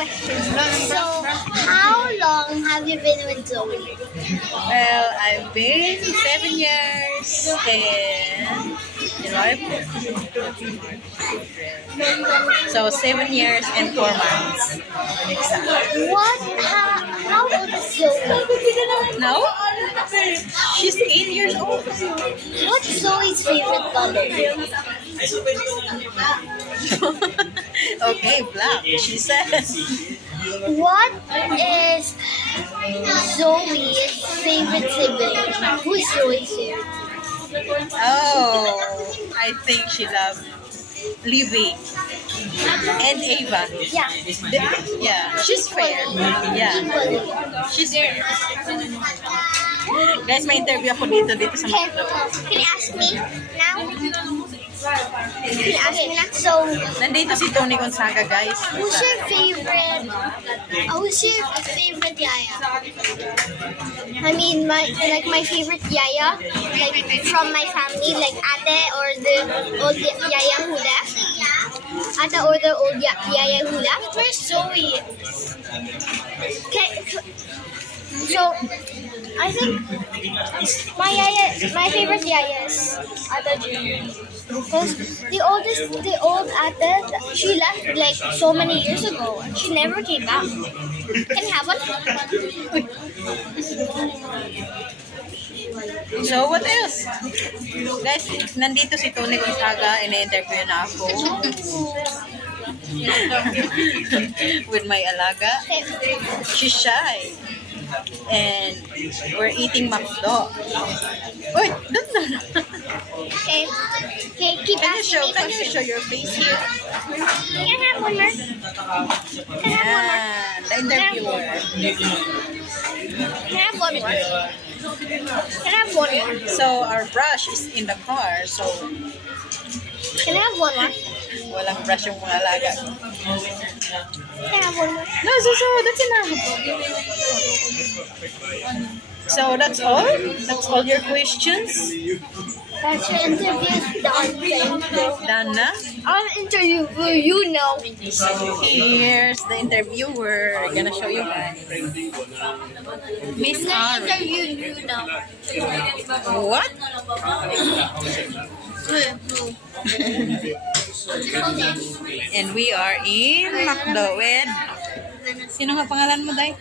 question. So, how long have you been with Zoe? Well, I've been seven years and July So seven years and four months. What? How, how old is Zoe? No? She's eight years old. What's Zoe's favorite color? okay, black. She says. What is Zoe's favorite sibling? Who is Zoe's favorite? Oh, I think she loves Livy and Ava. Yeah. The- yeah, she's fair. Yeah, she's fair. Guys, may interview ako dito dito sa can? Can you ask me now? So, Nandito si Tony Gonzaga, guys. who's your favorite? Uh, who's your favorite yaya? I mean, my like my favorite yaya, like from my family, like ate or the old yaya who left. Ate or the old ya- yaya who left. Where's Zoe? Okay. So, I think my yaya, my favorite yaya is Ate June. Because the oldest, the old ate, she left like so many years ago and she never came back. Can you have one? So, what else? Guys, nandito si Tony Gonzaga, ina-interview na ako. With my alaga. She's shy. And we're eating McDo. Doon na. Okay. Okay, keep Can you show, can you show your face here? Can I have one more? Can I have one more? Yan, the interviewer. Can I have one more? Can I have one more? So, our brush is in the car. So, Can I have one more? Walang brush yung mga alaga. No, so, so, that's enough. So, that's all? That's all your questions? That's your interview done. Thank you. Done na? I'll interview you now. Here's the interviewer. I'm gonna show you guys. Miss I'll Ari. interview you now. What? And we are in with... Sino nga pangalan mo, Day?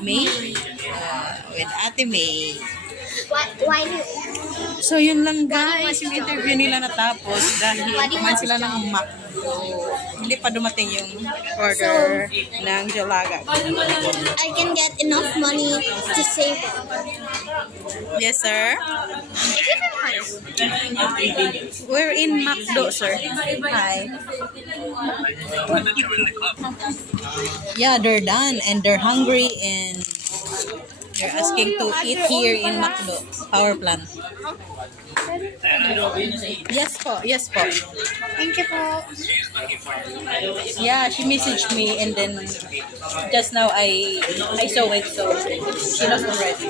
May? Uh, with Ate May. Why? Why? So, yun lang guys, yung interview nila natapos dahil kumain sila ng Macdo. Hindi pa dumating yung order ng Jolaga. I can get enough money to save. Yes, sir? We're in Macdo, sir. Hi. Yeah, they're done and they're hungry and they're asking to eat here in Macdo, power plant. Yes po, yes po. Thank you po. Yeah, she messaged me and then just now I I saw it so she knows already.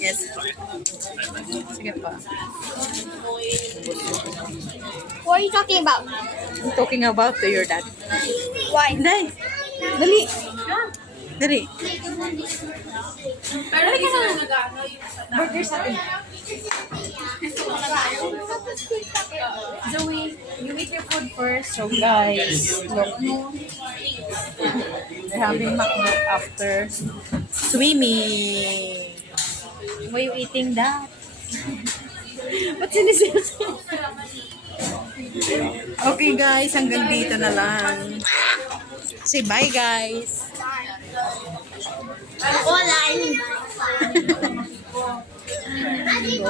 Yes. Sige pa. What are you talking about? I'm talking about to your dad. Why? Dai. Dali. Dali. Burger sa atin. Zoe, you eat your food first. So guys, look. We're having McDo after swimming. Why you eating that? Ba't sinisisi? Okay guys, hanggang dito na lang. Say bye guys. Wala. I mean,